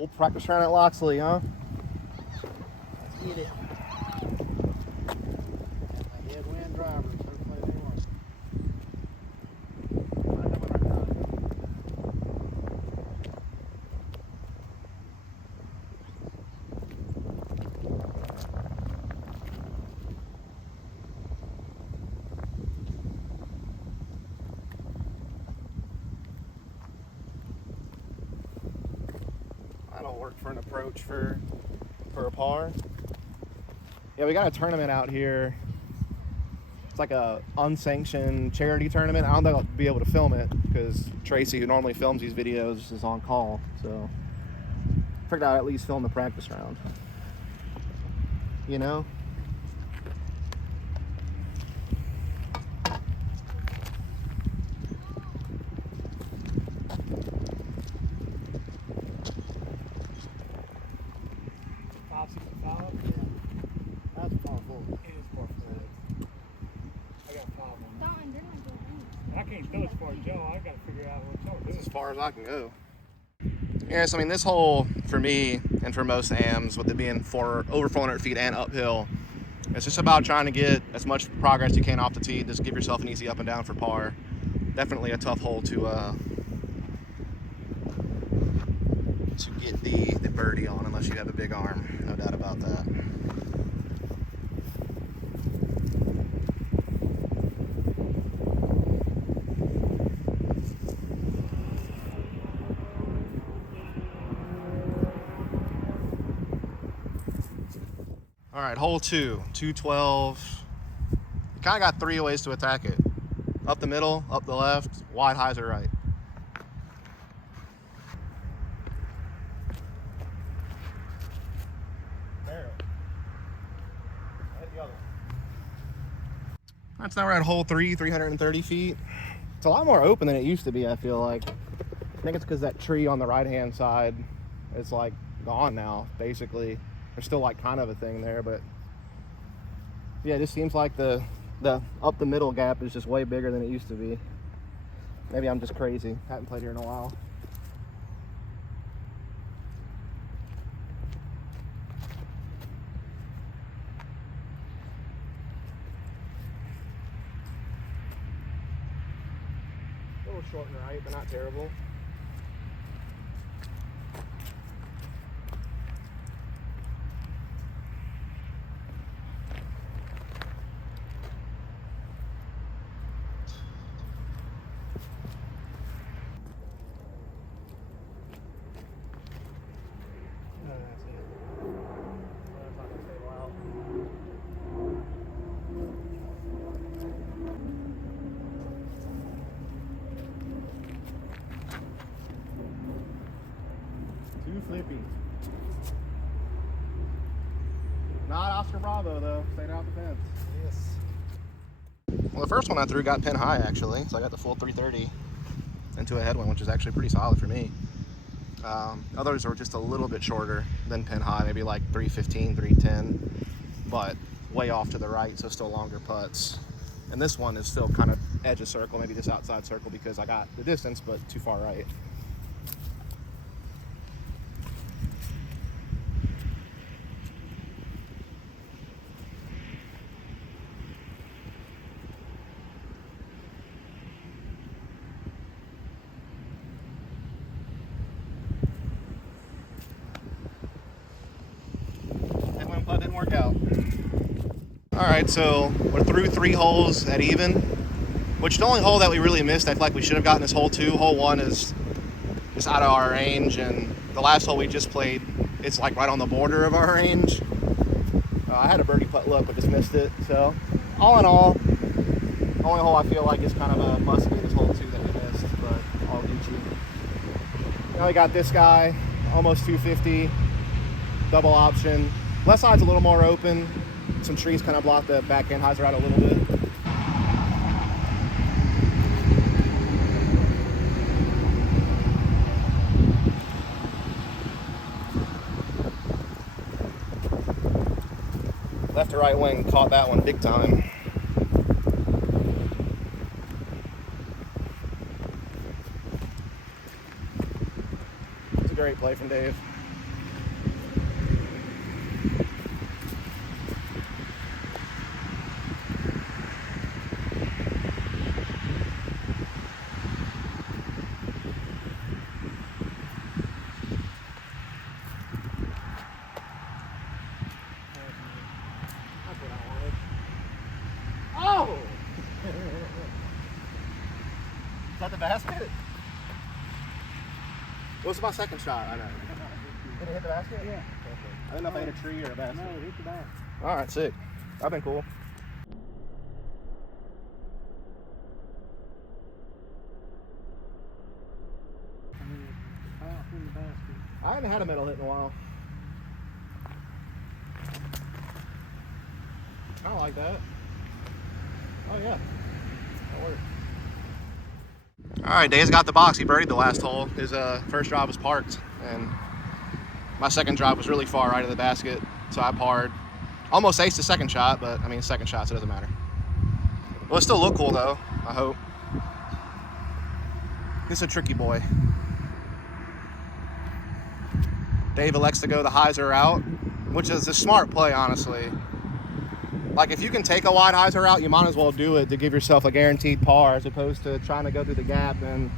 Old practice round at Loxley, huh? Let's get it. My headwind drivers, hopefully they won't. That'll work for an approach for a par. Yeah, we got a tournament out here. It's like a unsanctioned charity tournament. I don't think I'll be able to film it because Tracy, who normally films these videos, is on call. So figured I'd at least film the practice round. You know? That's par 4. It is par 4. I got 5 on it. I can't throw as far as Joe. I got to figure out what's over. This is as far as I can go. Yeah, so I mean, this hole for me and for most AMs, with it being over 400 feet and uphill, it's just about trying to get as much progress you can off the tee. Just give yourself an easy up and down for par. Definitely a tough hole to get the birdie on, unless you have a big arm. No doubt about that. All right, hole 2, 212. You kind of got 3 ways to attack it. Up the middle, up the left, wide hyzer right. That's now we're at hole 3, 330 feet. It's a lot more open than it used to be, I feel like. I think it's because that tree on the right-hand side is like gone now, basically. There's still like kind of a thing there, but yeah, it just seems like the up the middle gap is just way bigger than it used to be. Maybe I'm just crazy. Haven't played here in a while. A little short and right, but not terrible. Too flippy. Not Oscar Bravo though, stayed out the fence. Yes. Well, the first one I threw got pin high actually, so I got the full 330 into a headwind, which is actually pretty solid for me. Others were just a little bit shorter than pin high, maybe like 315, 310, but way off to the right, so still longer putts. And this one is still kind of edge of circle, maybe just outside circle because I got the distance, but too far right. Didn't work out. All right, so we're through 3 holes at even, which the only hole that we really missed, I feel like we should have gotten is hole 2. Hole 1 is just out of our range, and the last hole we just played, it's like right on the border of our range. I had a birdie putt look, but just missed it. So all in all, the only hole I feel like is kind of a must-get is hole 2 that we missed, but all Gucci. Now we got this guy, almost 250, double option. Left side's a little more open. Some trees kind of block the backhand hyzer out a little bit. Left to right wing caught that one big time. It's a great play from Dave. basket? What's my second shot? I know. Did it hit the basket? Yeah. I didn't know if I hit a tree or a basket. No, hit the back. All right, sick. That'd been cool. Off in the basket. I haven't had a metal hit in a while. I like that. Oh yeah. That worked. All right, Dave's got the box. He birdied the last hole. His first drive was parked, and my second drive was really far right of the basket, so I parred. Almost aced the second shot, but I mean, second shot, so it doesn't matter. Well, it still look cool though, I hope. This is a tricky boy. Dave elects to go the hyzer route, which is a smart play, honestly. Like, if you can take a wide hyzer route, you might as well do it to give yourself a guaranteed par, as opposed to trying to go through the gap and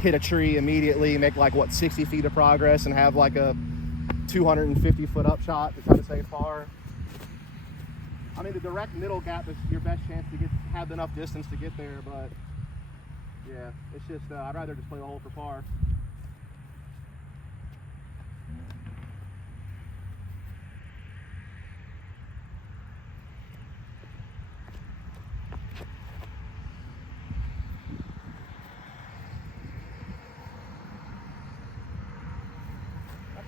hit a tree immediately, make like, what, 60 feet of progress and have like a 250-foot up shot to try to save par. I mean, the direct middle gap is your best chance to have enough distance to get there, but yeah, it's just, I'd rather just play the hole for par.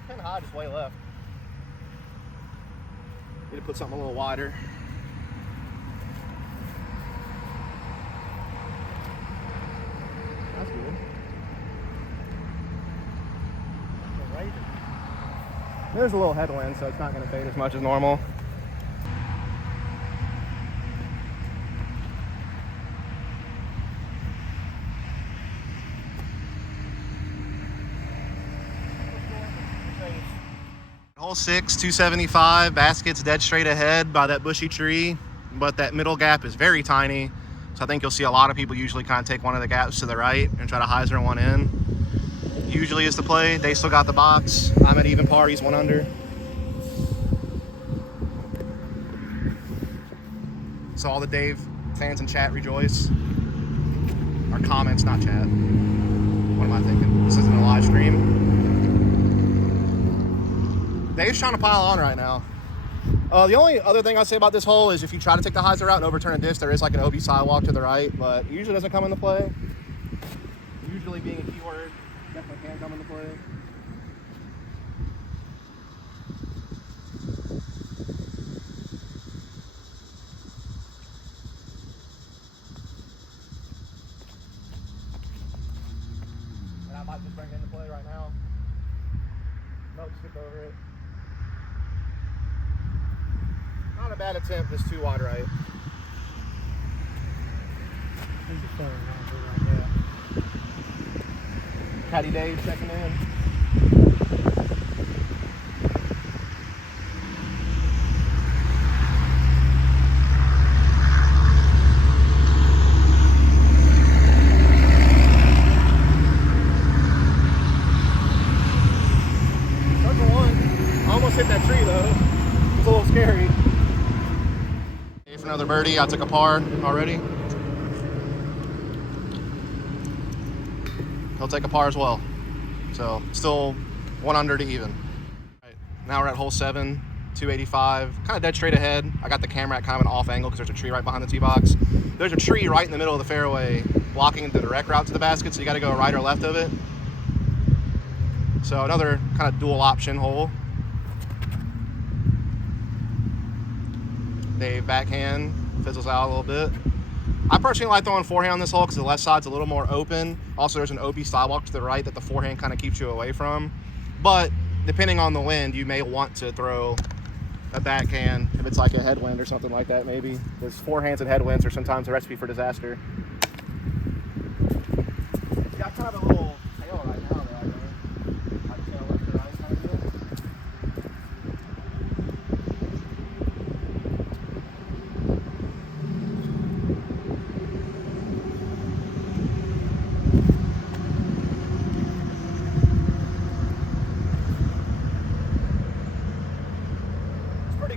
Kind of high, just way left. Need to put something a little wider. That's good. There's a little headwind, so it's not going to fade as much as normal. Hole 6, 275, basket's dead straight ahead by that bushy tree, but that middle gap is very tiny. So I think you'll see a lot of people usually kind of take one of the gaps to the right and try to hyzer one in. Usually is the play. They still got the box. I'm at even par, he's 1 under. So all the Dave fans in chat rejoice. Or comments, not chat. What am I thinking? This isn't a live stream. Dave's trying to pile on right now. The only other thing I'd say about this hole is if you try to take the hyzer route and overturn a disc, there is like an OB sidewalk to the right, but it usually doesn't come into play. Usually being a keyword, definitely can come into play. And I might just bring it into play right now. Nope, skip over it. Not a bad attempt, just too wide right. Caddy Dave checking in. Circle 1. I almost hit that tree though. It's a little scary. For another birdie, I took a par already. He'll take a par as well. So still 1 under to even. Right, now we're at hole 7, 285, kind of dead straight ahead. I got the camera at kind of an off angle because there's a tree right behind the tee box. There's a tree right in the middle of the fairway blocking the direct route to the basket, so you got to go right or left of it. So another kind of dual option hole. Dave backhand, fizzles out a little bit. I personally like throwing forehand on this hole because the left side's a little more open. Also, there's an OB sidewalk to the right that the forehand kind of keeps you away from. But depending on the wind, you may want to throw a backhand if it's like a headwind or something like that, maybe. Because forehands and headwinds are sometimes a recipe for disaster. Got kind of a little tail right now, though, I think. Like tail left to right kind of deal.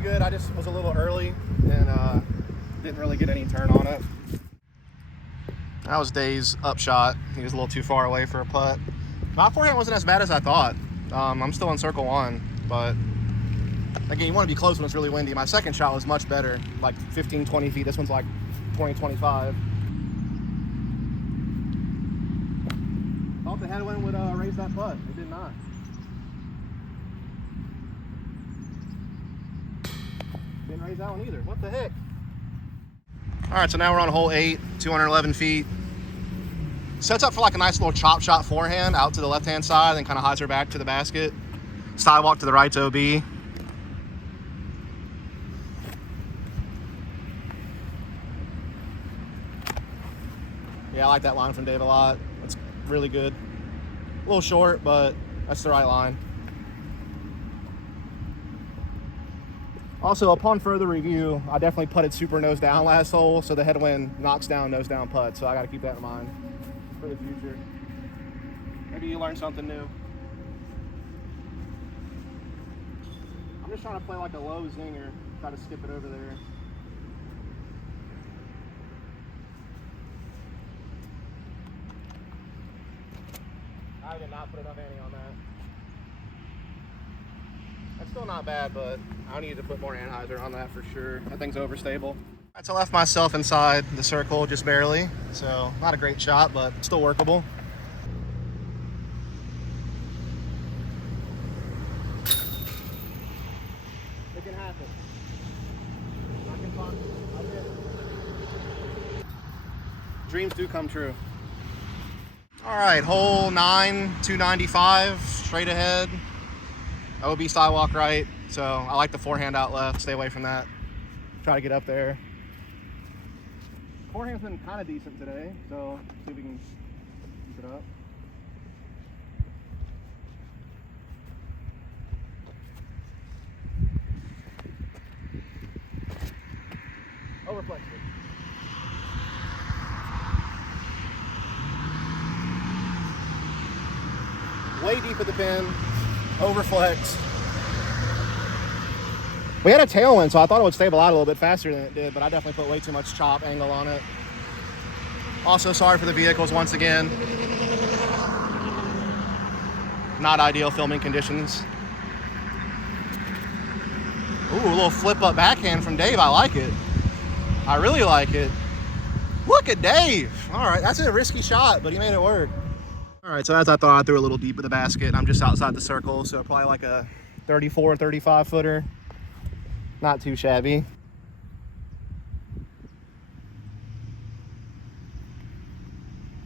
Good. I just was a little early and didn't really get any turn on it. That was Dave's upshot. He was a little too far away for a putt. My forehand wasn't as bad as I thought. I'm still in circle one, but again, you want to be close when it's really windy. My second shot was much better, like 15, 20 feet. This one's like 20, 25. Thought the headwind would raise that putt. It did not. Didn't raise that one either. What the heck? All right, so now we're on hole 8, 211 feet. Sets up for like a nice little chop shot forehand out to the left-hand side, then kind of hides her back to the basket. Sidewalk to the right to OB. Yeah, I like that line from Dave a lot. It's really good. A little short, but that's the right line. Also, upon further review, I definitely putted super nose down last hole, so the headwind knocks down nose down putt, so I got to keep that in mind for the future. Maybe you learned something new. I'm just trying to play like a low zinger, try to skip it over there. I did not put enough ante on that. That's still not bad, but I need to put more anhyzer on that for sure. That thing's overstable. All right, so I left myself inside the circle just barely. So not a great shot, but still workable. It can happen. I can talk. I did. Dreams do come true. All right, hole 9, 295, straight ahead. OB sidewalk right, so I like the forehand out left. Stay away from that. Try to get up there. Forehand's been kind of decent today, so see if we can keep it up. Overflex it. Way deep at the pin. Overflex. We had a tailwind, so I thought it would stable out a little bit faster than it did, but I definitely put way too much chop angle on it. Also, sorry for the vehicles once again. Not ideal filming conditions. Ooh, a little flip up backhand from Dave. I like it. I really like it. Look at Dave. All right, that's a risky shot, but he made it work. All right, so as I thought, I threw a little deep in the basket. I'm just outside the circle, so probably like a 34, 35 footer. Not too shabby.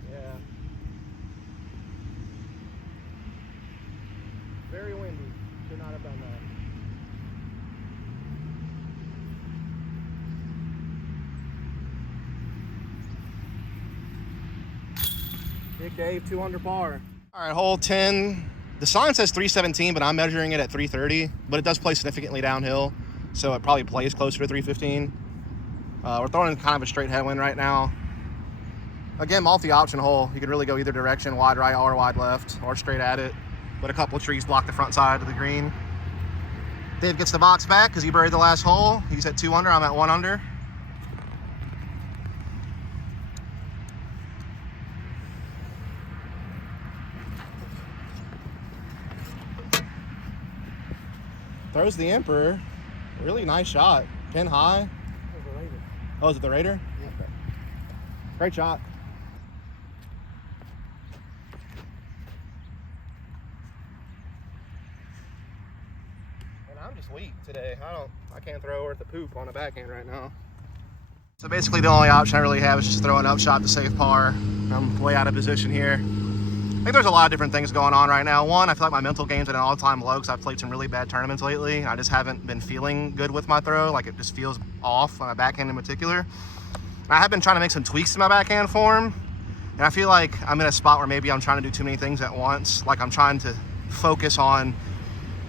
Yeah. Very windy. Should not have done that. Big Dave, 2 under par. All right, hole 10. The sign says 317, but I'm measuring it at 330, but it does play significantly downhill, so it probably plays closer to 315. We're throwing in kind of a straight headwind right now. Again, multi-option hole. You could really go either direction, wide right or wide left, or straight at it, but a couple of trees block the front side of the green. Dave gets the box back because he buried the last hole. He's at 2 under, I'm at 1 under. Throws the Emperor. Really nice shot. Pin high. Oh, is it the Raider? Yeah. Great shot. And I'm just weak today. I can't throw worth a poop on a backhand right now. So basically the only option I really have is just throw an upshot to save par. I'm way out of position here. I think there's a lot of different things going on right now. One, I feel like my mental game's at an all-time low because I've played some really bad tournaments lately. I just haven't been feeling good with my throw. Like, it just feels off on my backhand in particular. I have been trying to make some tweaks to my backhand form, and I feel like I'm in a spot where maybe I'm trying to do too many things at once. Like, I'm trying to focus on,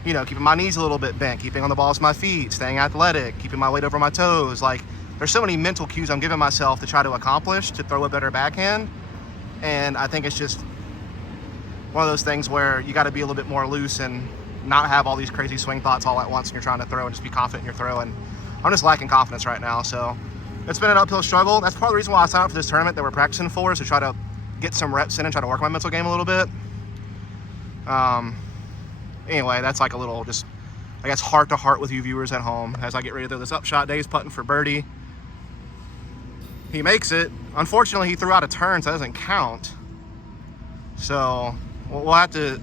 you know, keeping my knees a little bit bent, keeping on the balls of my feet, staying athletic, keeping my weight over my toes. Like, there's so many mental cues I'm giving myself to try to accomplish to throw a better backhand, and I think it's just one of those things where you got to be a little bit more loose and not have all these crazy swing thoughts all at once when you're trying to throw and just be confident in your throw. And I'm just lacking confidence right now. So It's been an uphill struggle. That's part of the reason why I signed up for this tournament that we're practicing for, is to try to get some reps in and try to work my mental game a little bit. Anyway, that's like a little just, I guess, heart to heart with you viewers at home as I get ready to throw this up shot. Dave's putting for birdie. He makes it. Unfortunately, he threw out a turn, so that doesn't count. So we'll have to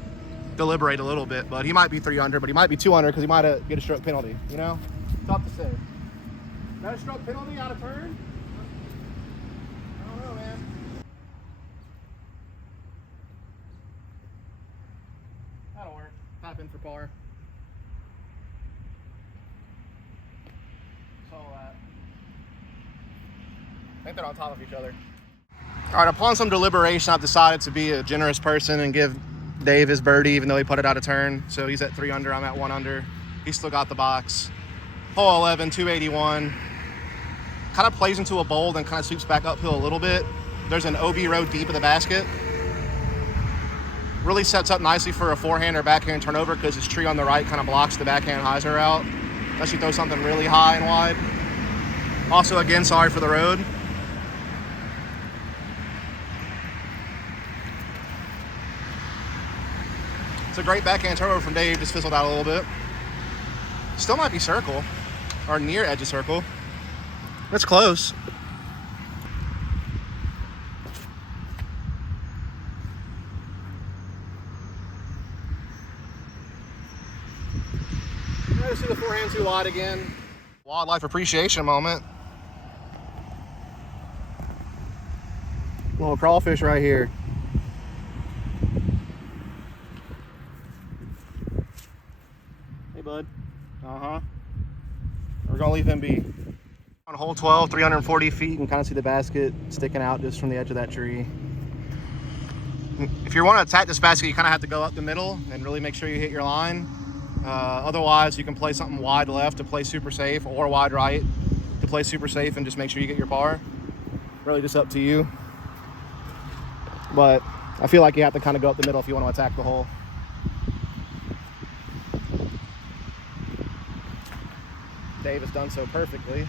deliberate a little bit, but he might be 3 under, but he might be 2 under because he might get a stroke penalty, you know? Tough to say. Is that a stroke penalty out of turn? I don't know, man. That'll work. Tap in for par. So I think they're on top of each other. All right, upon some deliberation, I've decided to be a generous person and give Dave his birdie, even though he put it out of turn. So he's at 3 under, I'm at 1 under. He's still got the box. Hole 11, 281. Kind of plays into a bowl, then kind of sweeps back uphill a little bit. There's an OB road deep in the basket. Really sets up nicely for a forehand or backhand turnover because his tree on the right kind of blocks the backhand hyzer route, unless you throw something really high and wide. Also, again, sorry for the road. It's a great backhand turnover from Dave, just fizzled out a little bit. Still might be circle, or near edge of circle. That's close. I see the forehand too wide again. Wildlife appreciation moment. Little crawfish right here. Hey, bud. Uh-huh. We're gonna leave him be. On hole 12, 340 feet, you can kind of see the basket sticking out just from the edge of that tree. If you want to attack this basket, you kind of have to go up the middle and really make sure you hit your line. Otherwise, you can play something wide left to play super safe, or wide right to play super safe and just make sure you get your par. Really just up to you. But I feel like you have to kind of go up the middle if you want to attack the hole. Dave has done so perfectly.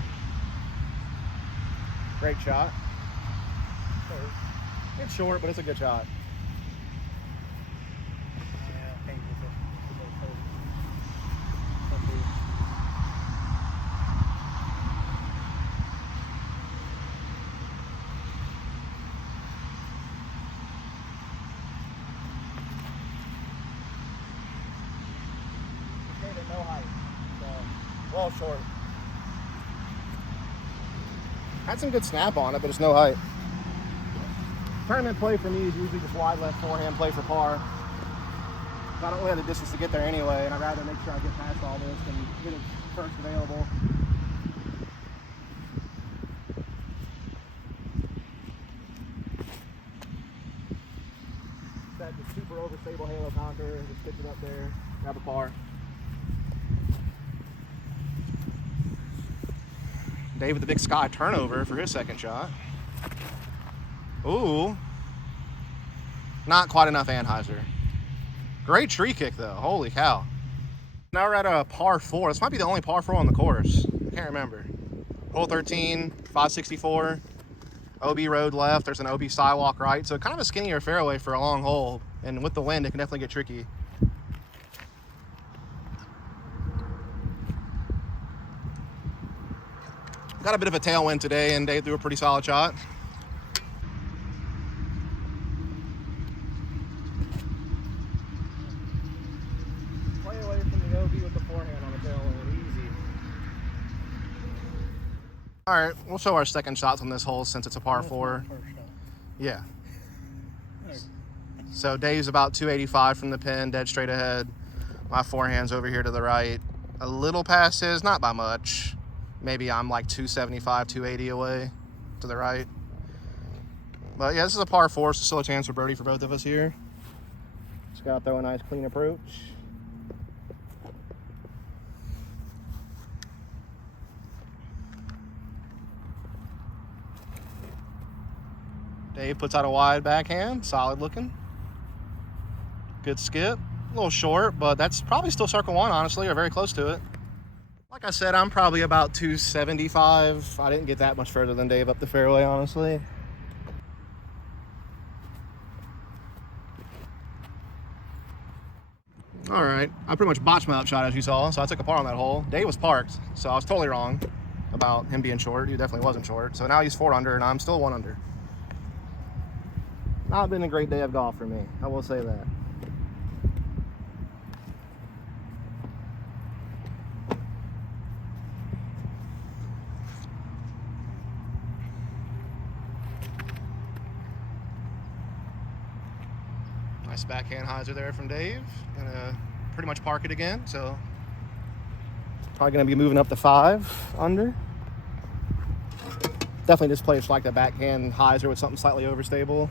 Great shot. It's short, but it's a good shot. No height, so well short. Had some good snap on it, but it's no height. Tournament play for me is usually just wide left forehand play for par. I don't really have the distance to get there anyway, and I'd rather make sure I get past all this than get it first available. That just super overstable halo contour, just pitch it up there, grab a par. Dave with the big sky turnover for his second shot. Ooh. Not quite enough anhyzer. Great tree kick though, holy cow. Now we're at a par 4. This might be the only par 4 on the course. I can't remember. Hole 13, 564. OB road left, there's an OB sidewalk right. So kind of a skinnier fairway for a long hole. And with the wind, it can definitely get tricky. Got a bit of a tailwind today, and Dave threw a pretty solid shot. Play away from the OB with the forehand on the tailwind, easy. All right, we'll show our second shots on this hole since it's a par 4. Yeah. So Dave's about 285 from the pin, dead straight ahead. My forehand's over here to the right. A little past his, not by much. Maybe I'm like 275, 280 away to the right. But yeah, this is a par 4, so still a chance for birdie for both of us here. Just gotta throw a nice clean approach. Dave puts out a wide backhand, solid looking. Good skip, a little short, but that's probably still circle 1, honestly, or very close to it. Like I said, I'm probably about 275. I didn't get that much further than Dave up the fairway, honestly. All right, I pretty much botched my upshot, as you saw, so I took a par on that hole. Dave was parked, so I was totally wrong about him being short. He definitely wasn't short. So now he's 4 under, and I'm still 1 under. Not been a great day of golf for me, I will say that. Nice backhand hyzer there from Dave. Gonna pretty much park it again, so probably gonna be moving up to 5 under. Definitely just play like the backhand hyzer with something slightly overstable.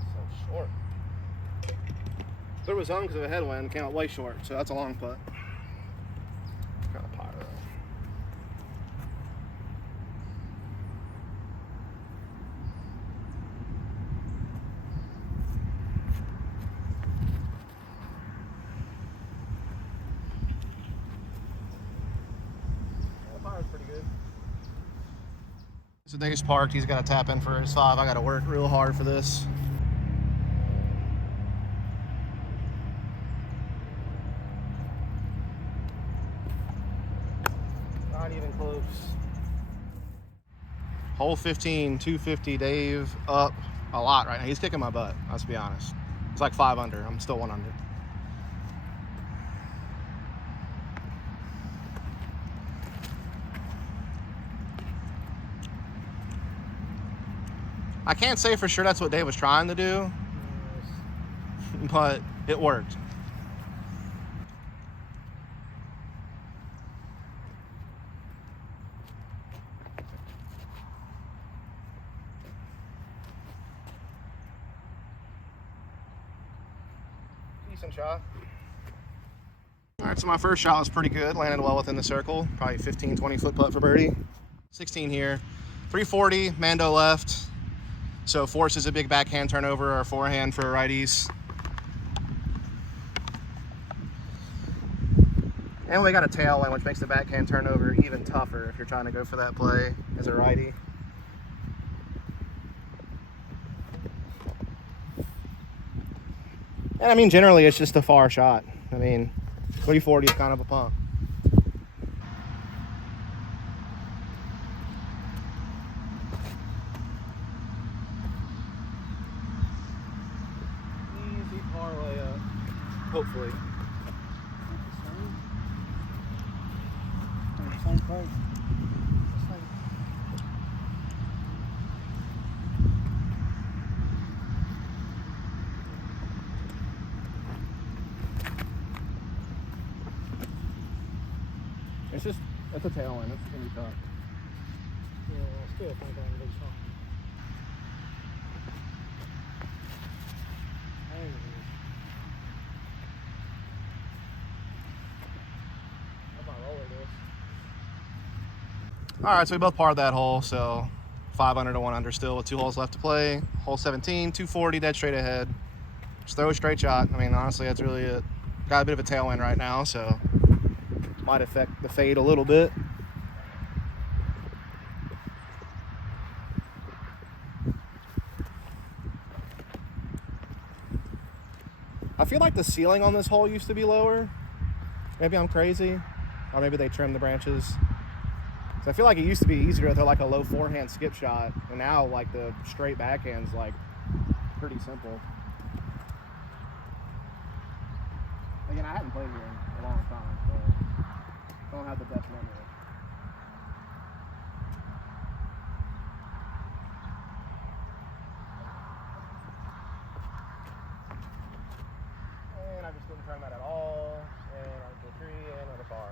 So short. There was on because of a headwind, came out way short, so that's a long putt. Kind of pyro. Pretty good. So Dave's parked. He's got to tap in for his 5. I got to work real hard for this. Not even close. Hole 15, 250. Dave up a lot right now. He's kicking my butt, let's be honest. It's like 5 under. I'm still 1 under. I can't say for sure that's what Dave was trying to do, but it worked. Decent shot. All right, so my first shot was pretty good. Landed well within the circle. Probably 15, 20 foot putt for birdie. 16 here. 340, Mando left. So forces a big backhand turnover or forehand for righties. And we got a tailwind, which makes the backhand turnover even tougher if you're trying to go for that play as a righty. And I mean, generally it's just a far shot. I mean, 340 is kind of a pump. Hopefully. Same place. It's just, it's a tailwind. It's gonna be tough. Yeah, I still think I'm gonna do something. All right, so we both parred that hole, so 5 under to 1 under still with 2 holes left to play. Hole 17, 240, dead straight ahead. Just throw a straight shot. I mean, honestly, that's really it. Got a bit of a tailwind right now, so might affect the fade a little bit. I feel like the ceiling on this hole used to be lower. Maybe I'm crazy, or maybe they trimmed the branches. So I feel like it used to be easier to throw like a low forehand skip shot, and now like the straight backhand's like pretty simple. Again, I haven't played here in a long time, so don't have the best memory. And I just didn't turn that at all, and onto the tree and on the bar.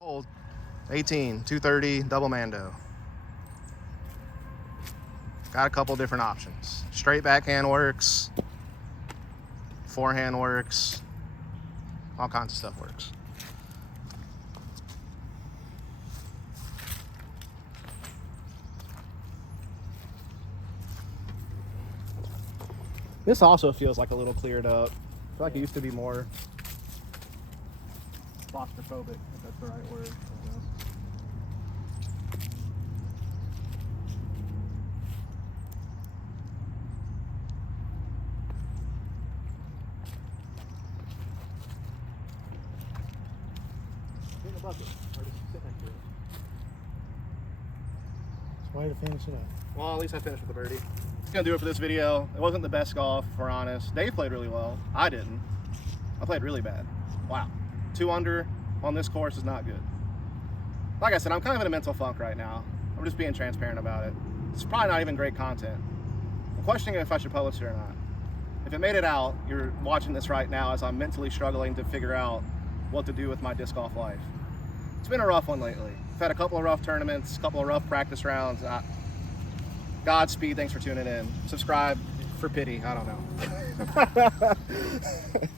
Hole 18, 230, double Mando. Got a couple different options. Straight backhand works, forehand works, all kinds of stuff works. This also feels like a little cleared up. I feel like it used to be more claustrophobic, if that's the right word. I guess. In the bucket, or just sit next to it. It's a way to finish it up. Well, at least I finished with the birdie. That's gonna do it for this video. It wasn't the best golf, if we're honest. Dave played really well. I didn't. I played really bad. Wow. 2 under on this course is not good. Like I said, I'm kind of in a mental funk right now. I'm just being transparent about it. It's probably not even great content. I'm questioning if I should publish it or not. If it made it out, you're watching this right now as I'm mentally struggling to figure out what to do with my disc golf life. It's been a rough one lately. I've had a couple of rough tournaments, a couple of rough practice rounds. Godspeed, thanks for tuning in. Subscribe for pity, I don't know.